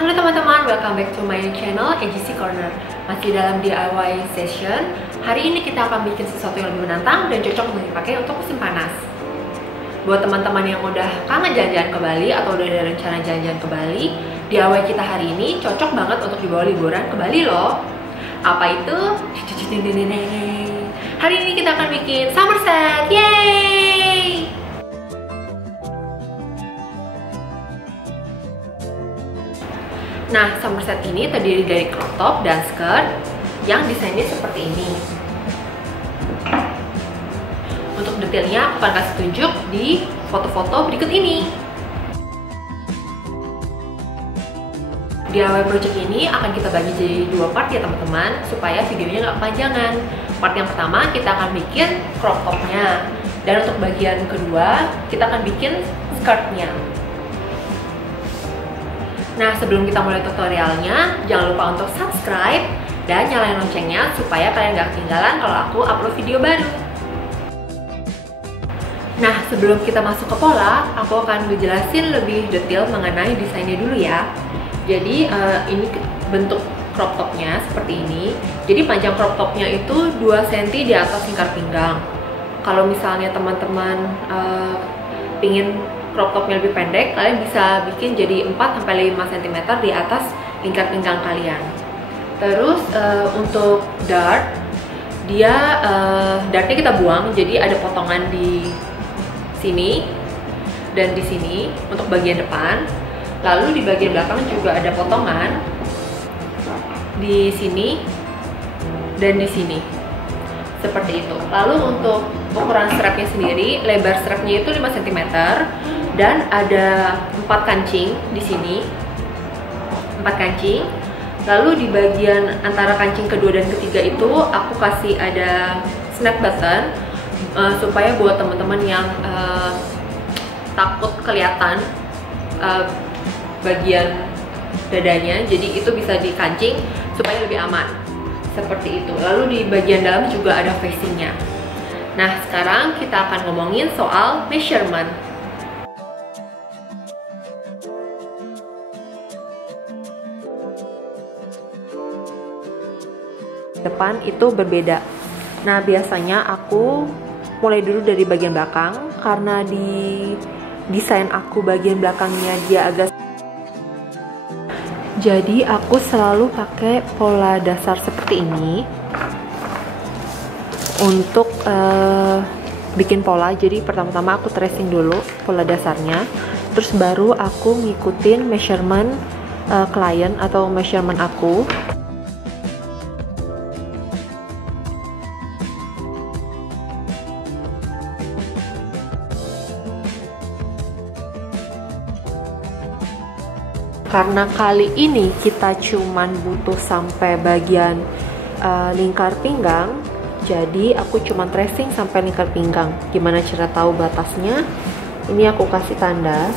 Halo teman-teman, welcome back to my channel AGC Corner. Masih dalam DIY session. Hari ini kita akan bikin sesuatu yang lebih menantang dan cocok untuk dipakai untuk musim panas. Buat teman-teman yang udah kangen jalan-jalan ke Bali atau udah ada rencana jalan-jalan ke Bali, DIY kita hari ini cocok banget untuk dibawa liburan ke Bali loh. Apa itu? Hari ini kita akan bikin summer set. Yeay! Nah, summer set ini terdiri dari crop top dan skirt yang desainnya seperti ini. Untuk detailnya, aku akan kasih tunjuk di foto-foto berikut ini. DIY project ini akan kita bagi jadi dua part ya teman-teman, supaya videonya nggak kepanjangan. Part yang pertama kita akan bikin crop topnya, dan untuk bagian kedua kita akan bikin skirtnya. Nah, sebelum kita mulai tutorialnya, jangan lupa untuk subscribe dan nyalain loncengnya supaya kalian gak ketinggalan kalau aku upload video baru. Nah, sebelum kita masuk ke pola, aku akan ngejelasin lebih detail mengenai desainnya dulu ya. Jadi, ini bentuk crop topnya seperti ini. Jadi, panjang crop topnya itu 2 cm di atas lingkar pinggang. Kalau misalnya teman-teman pingin crop topnya lebih pendek, kalian bisa bikin jadi 4-5 cm di atas lingkar pinggang kalian. Terus untuk dart, dartnya kita buang, jadi ada potongan di sini dan di sini untuk bagian depan. Lalu di bagian belakang juga ada potongan di sini dan di sini. Seperti itu. Lalu untuk ukuran strapnya sendiri, lebar strapnya itu 5 cm dan ada 4 kancing di sini. 4 kancing. Lalu di bagian antara kancing kedua dan ketiga itu aku kasih ada snap button supaya buat teman-teman yang takut kelihatan bagian dadanya, jadi itu bisa dikancing supaya lebih aman. Seperti itu. Lalu di bagian dalam juga ada facingnya. Nah, sekarang kita akan ngomongin soal measurement. Depan itu berbeda. Nah, biasanya aku mulai dulu dari bagian belakang karena di desain aku bagian belakangnya dia agak, jadi aku selalu pakai pola dasar seperti ini untuk bikin pola. Jadi pertama-tama aku tracing dulu pola dasarnya, terus baru aku ngikutin measurement klien atau measurement aku. Karena kali ini kita cuman butuh sampai bagian lingkar pinggang, jadi aku cuman tracing sampai lingkar pinggang. Gimana cara tahu batasnya? Ini aku kasih tanda.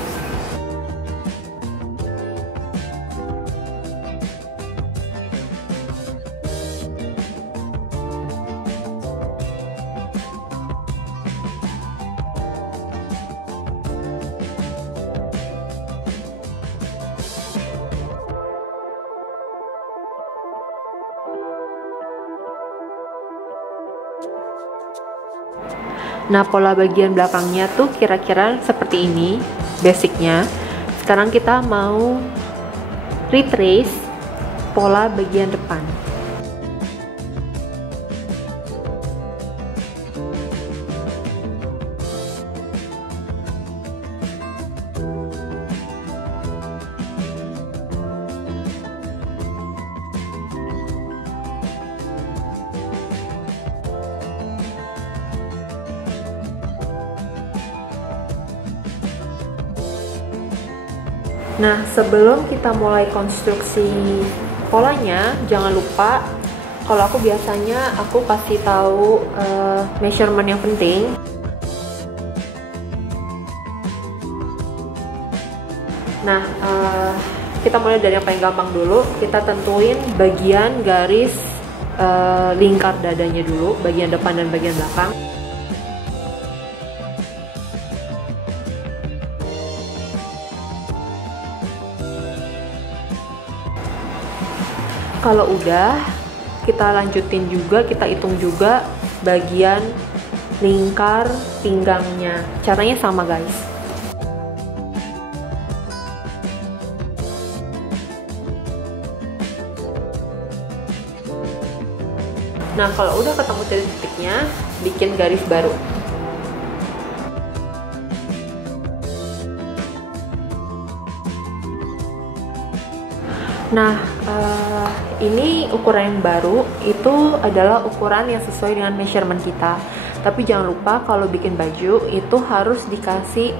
Nah, pola bagian belakangnya tuh kira-kira seperti ini basicnya. Sekarang kita mau retrace pola bagian depan. Nah, sebelum kita mulai konstruksi polanya, jangan lupa kalau aku biasanya aku kasih tahu measurement yang penting. Nah, kita mulai dari yang paling gampang dulu. Kita tentuin bagian garis lingkar dadanya dulu, bagian depan dan bagian belakang. kalau udah, kita lanjutin juga, kita hitung juga bagian lingkar pinggangnya. Caranya sama guys. Nah, kalau udah ketemu titik-titiknya, bikin garis baru. Nah, ini ukuran yang baru, itu adalah ukuran yang sesuai dengan measurement kita. Tapi jangan lupa kalau bikin baju itu harus dikasih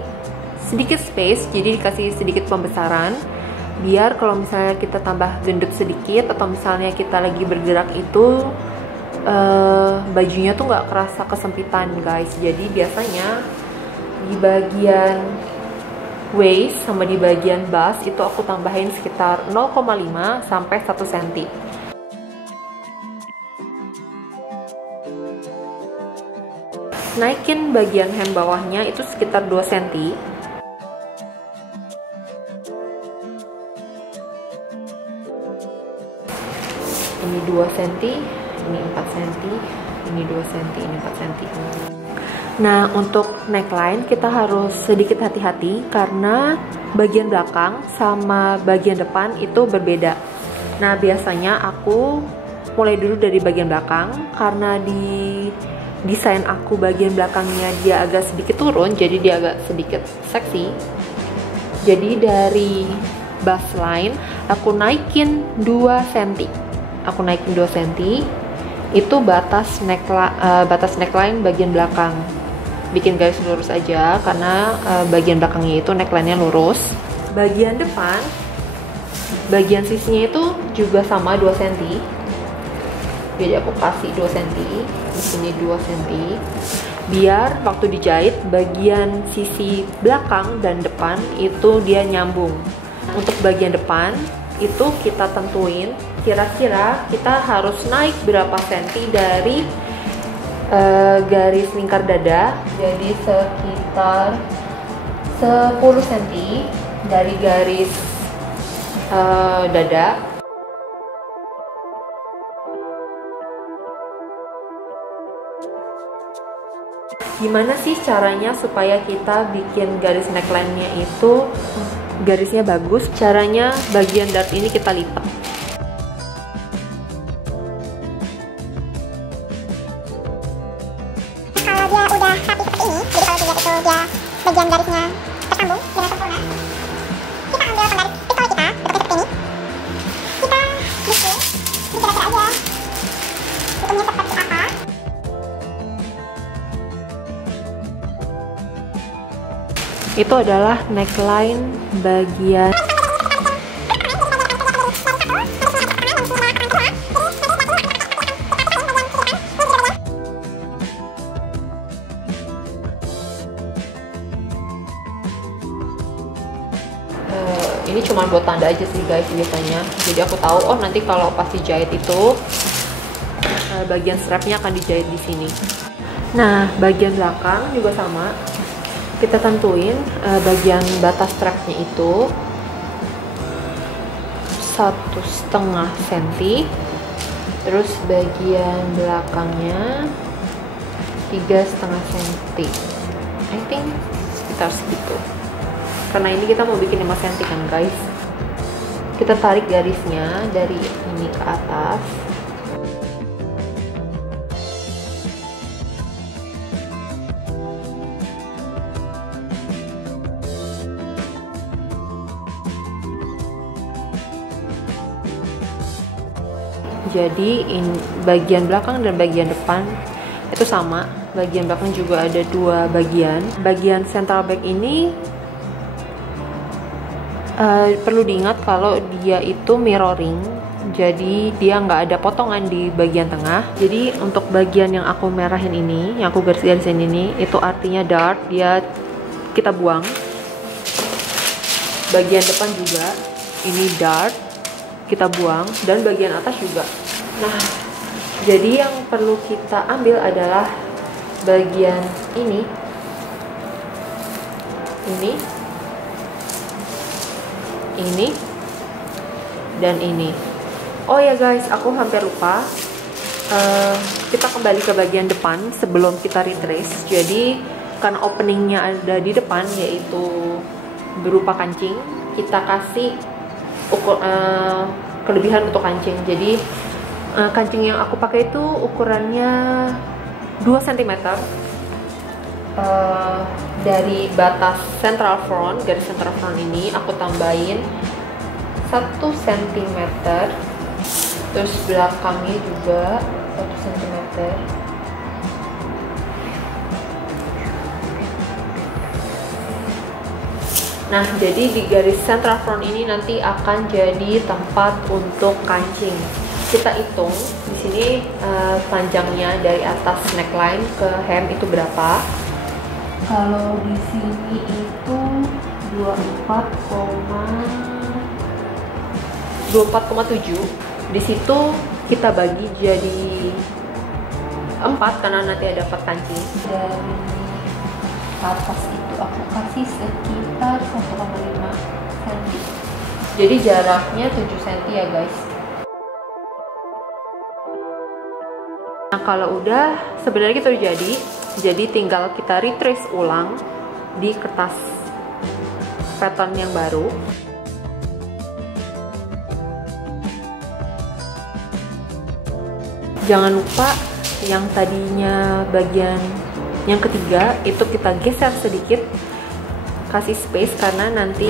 sedikit space, jadi dikasih sedikit pembesaran, biar kalau misalnya kita tambah gendut sedikit atau misalnya kita lagi bergerak itu bajunya tuh nggak kerasa kesempitan guys. Jadi biasanya di bagian waist sama di bagian bust itu aku tambahin sekitar 0,5 sampai 1 cm. Naikin bagian hem bawahnya itu sekitar 2 cm. Ini 2 cm, ini 4 cm, ini 2 cm, ini 4 cm. Nah, untuk neckline kita harus sedikit hati-hati karena bagian belakang sama bagian depan itu berbeda. Nah, biasanya aku mulai dulu dari bagian belakang karena di desain aku bagian belakangnya dia agak sedikit turun, jadi dia agak sedikit seksi. Jadi dari bust line aku naikin 2 cm. Aku naikin 2 cm. Itu batas neckline bagian belakang. Bikin garis lurus aja karena bagian belakangnya itu neckline-nya lurus. Bagian depan, bagian sisinya itu juga sama 2 cm. Jadi aku kasih 2 cm, di sini 2 cm. Biar waktu dijahit bagian sisi belakang dan depan itu dia nyambung. Untuk bagian depan itu kita tentuin kira-kira kita harus naik berapa senti dari garis lingkar dada. Jadi sekitar 10 cm dari garis dada. Gimana sih caranya supaya kita bikin garis neckline-nya itu garisnya bagus? Caranya bagian dart ini kita lipat. Bagian garisnya tersambung dengan sempurna, kita ambil penggaris pistol kita seperti ini, kita bikin kira-kira aja hitungnya seperti apa. Itu adalah neckline bagian ini cuma buat tanda aja sih guys biasanya. Jadi aku tahu oh nanti kalau pas dijahit itu bagian strapnya akan dijahit di sini. Nah, bagian belakang juga sama. Kita tentuin bagian batas strapnya itu 1,5 cm. Terus bagian belakangnya 3,5 cm. I think sekitar segitu. Karena ini kita mau bikin 5 cm kan guys. Kita tarik garisnya dari ini ke atas. Jadi bagian belakang dan bagian depan itu sama. Bagian belakang juga ada 2 bagian. Bagian central back ini perlu diingat kalau dia itu mirroring, jadi dia nggak ada potongan di bagian tengah. Jadi untuk bagian yang aku merahin ini, yang aku garis-garisin ini, itu artinya dart, dia kita buang. Bagian depan juga ini dart, kita buang, dan bagian atas juga. Nah, jadi yang perlu kita ambil adalah bagian ini, dan ini. Oh ya guys, aku hampir lupa. Kita kembali ke bagian depan sebelum kita retrace. Jadi karena openingnya ada di depan, yaitu berupa kancing, kita kasih kelebihan untuk kancing. Jadi kancing yang aku pakai itu ukurannya 2 cm. Dari batas central front, garis central front ini aku tambahin 1 cm. Terus belakangnya juga 1 cm. Nah, jadi di garis central front ini nanti akan jadi tempat untuk kancing. Kita hitung di sini panjangnya dari atas neckline ke hem itu berapa. Kalau di sini itu 24,7. Di situ kita bagi jadi 4 karena nanti ada 4 kancing. Dari atas itu aku kasih sekitar 1,5 cm. Jadi jaraknya 7 cm ya guys. Nah, kalau udah sebenarnya kita udah jadi tinggal kita retrace ulang di kertas pattern yang baru. Jangan lupa yang tadinya bagian yang ketiga itu kita geser sedikit, kasih space karena nanti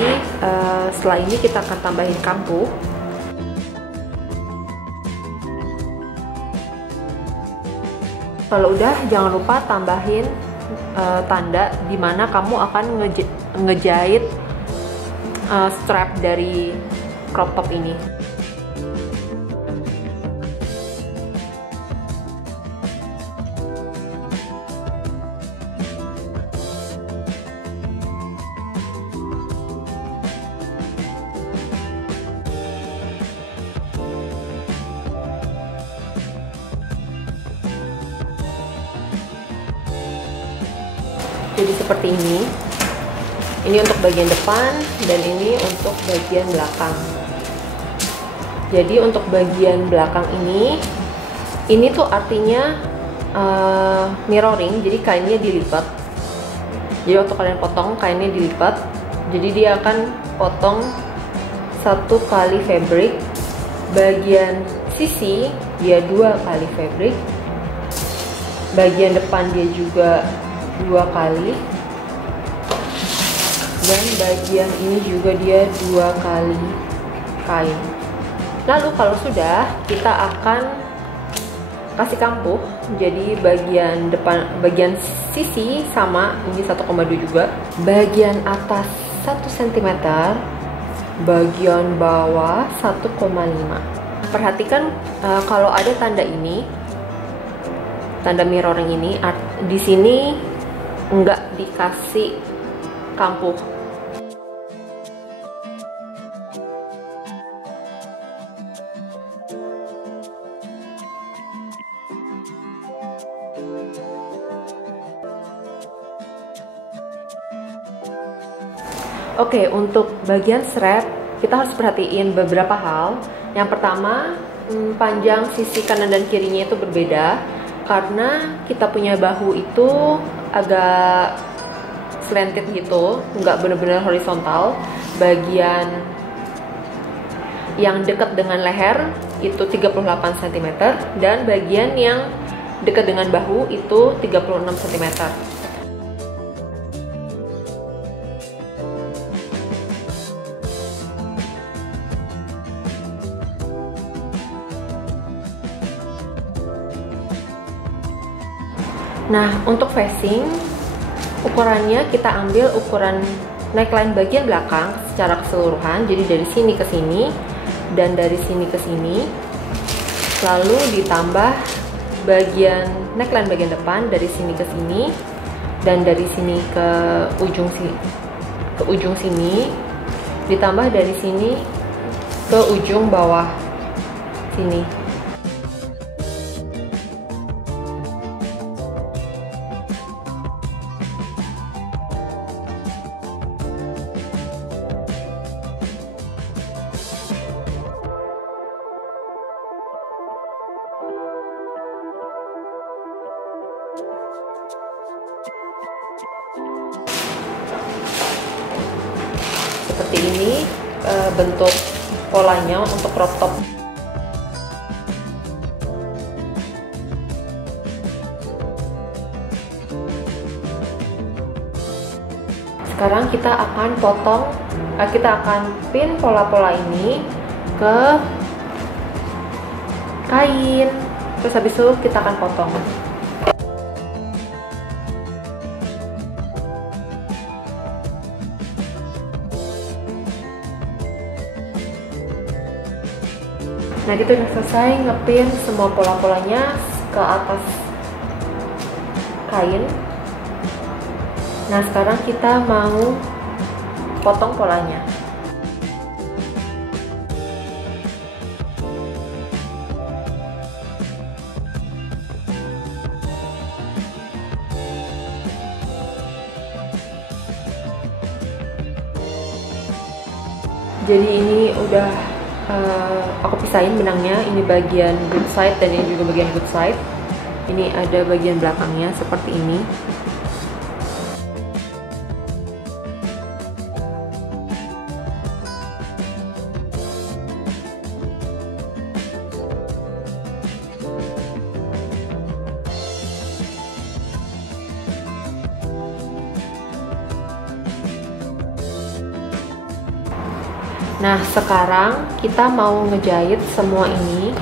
setelah ini kita akan tambahin kampuh. Kalau udah, jangan lupa tambahin tanda dimana kamu akan ngejahit strap dari crop top ini. Jadi seperti ini untuk bagian depan dan ini untuk bagian belakang. Jadi untuk bagian belakang ini tuh artinya mirroring, jadi kainnya dilipat. Jadi waktu kalian potong, kainnya dilipat, jadi dia akan potong 1 kali fabric. Bagian sisi dia 2 kali fabric, bagian depan dia juga 2 kali, dan bagian ini juga dia 2 kali kain. Lalu kalau sudah, kita akan kasih kampuh. Jadi bagian depan, bagian sisi sama, ini 1,2 juga, bagian atas 1 cm, bagian bawah 1,5. Perhatikan kalau ada tanda ini, tanda mirroring ini, di sini nggak dikasih kampuh. Oke, untuk bagian strap kita harus perhatiin beberapa hal. Yang pertama, panjang sisi kanan dan kirinya itu berbeda karena kita punya bahu itu agak slanted gitu, nggak benar-benar horizontal. Bagian yang dekat dengan leher itu 38 cm dan bagian yang dekat dengan bahu itu 36 cm. Nah, untuk facing, ukurannya kita ambil ukuran neckline bagian belakang secara keseluruhan. Jadi dari sini ke sini dan dari sini ke sini. Lalu ditambah bagian neckline bagian depan dari sini ke sini dan dari sini ke ujung sini. Ditambah dari sini ke ujung bawah sini. ini bentuk polanya untuk crop top. Sekarang kita akan kita akan pin pola-pola ini ke kain. Terus habis itu kita akan potong. Nah, kita udah selesai ngepin semua pola-polanya ke atas kain. Nah, sekarang kita mau potong polanya. Jadi ini udah aku pisahin benangnya, ini bagian good side dan ini juga bagian good side. Ini ada bagian belakangnya seperti ini. Nah, sekarang kita mau ngejahit semua ini.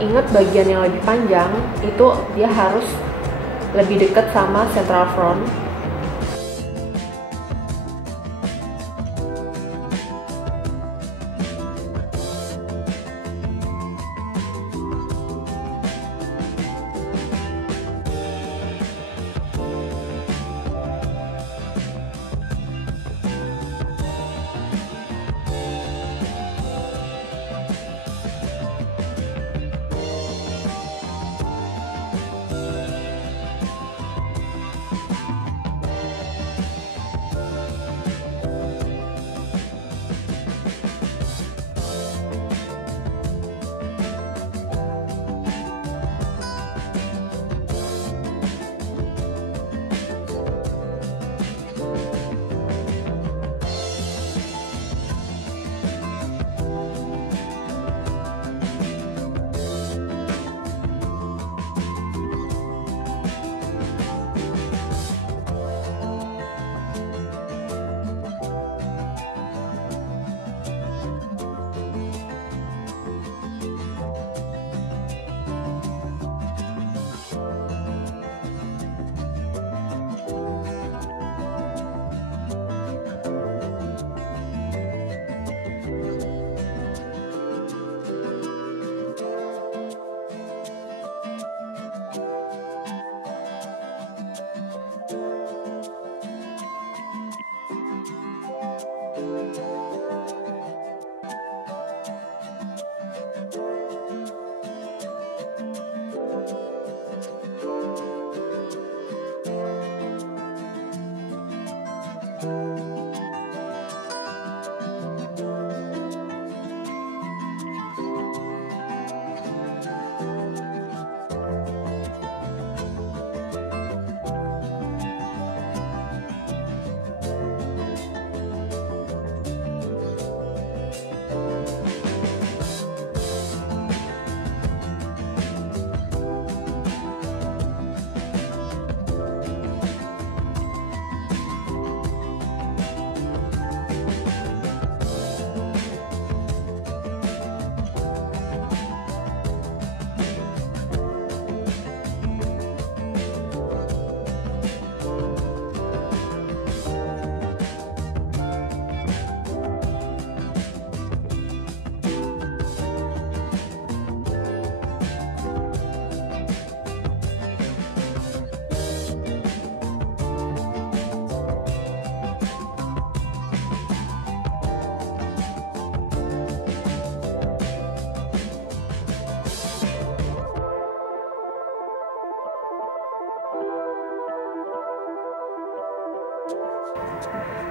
Ingat bagian yang lebih panjang itu dia harus lebih dekat sama central front.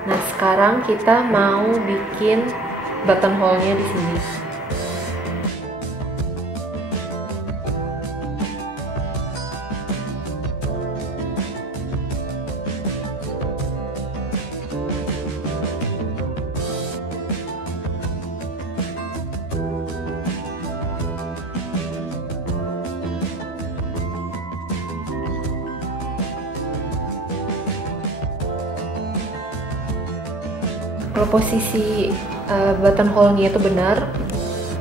Nah, sekarang kita mau bikin buttonhole-nya di sini. Kalau posisi buttonhole-nya itu benar,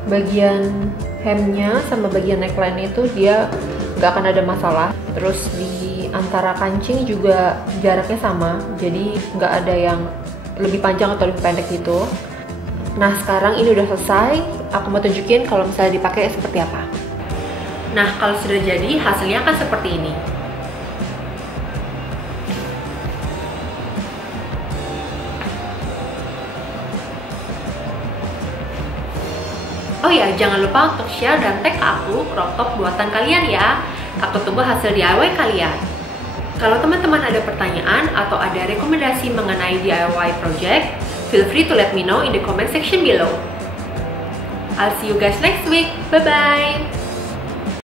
bagian hemnya sama bagian neckline itu dia nggak akan ada masalah. Terus di antara kancing juga jaraknya sama, jadi nggak ada yang lebih panjang atau lebih pendek gitu. Nah, sekarang ini udah selesai, aku mau tunjukin kalau misalnya dipakai seperti apa. Nah, kalau sudah jadi, hasilnya akan seperti ini. Oh ya, jangan lupa untuk share dan tag aku crop top buatan kalian ya. Aku tunggu hasil DIY kalian. Kalau teman-teman ada pertanyaan atau ada rekomendasi mengenai DIY project, feel free to let me know in the comment section below. I'll see you guys next week. Bye-bye!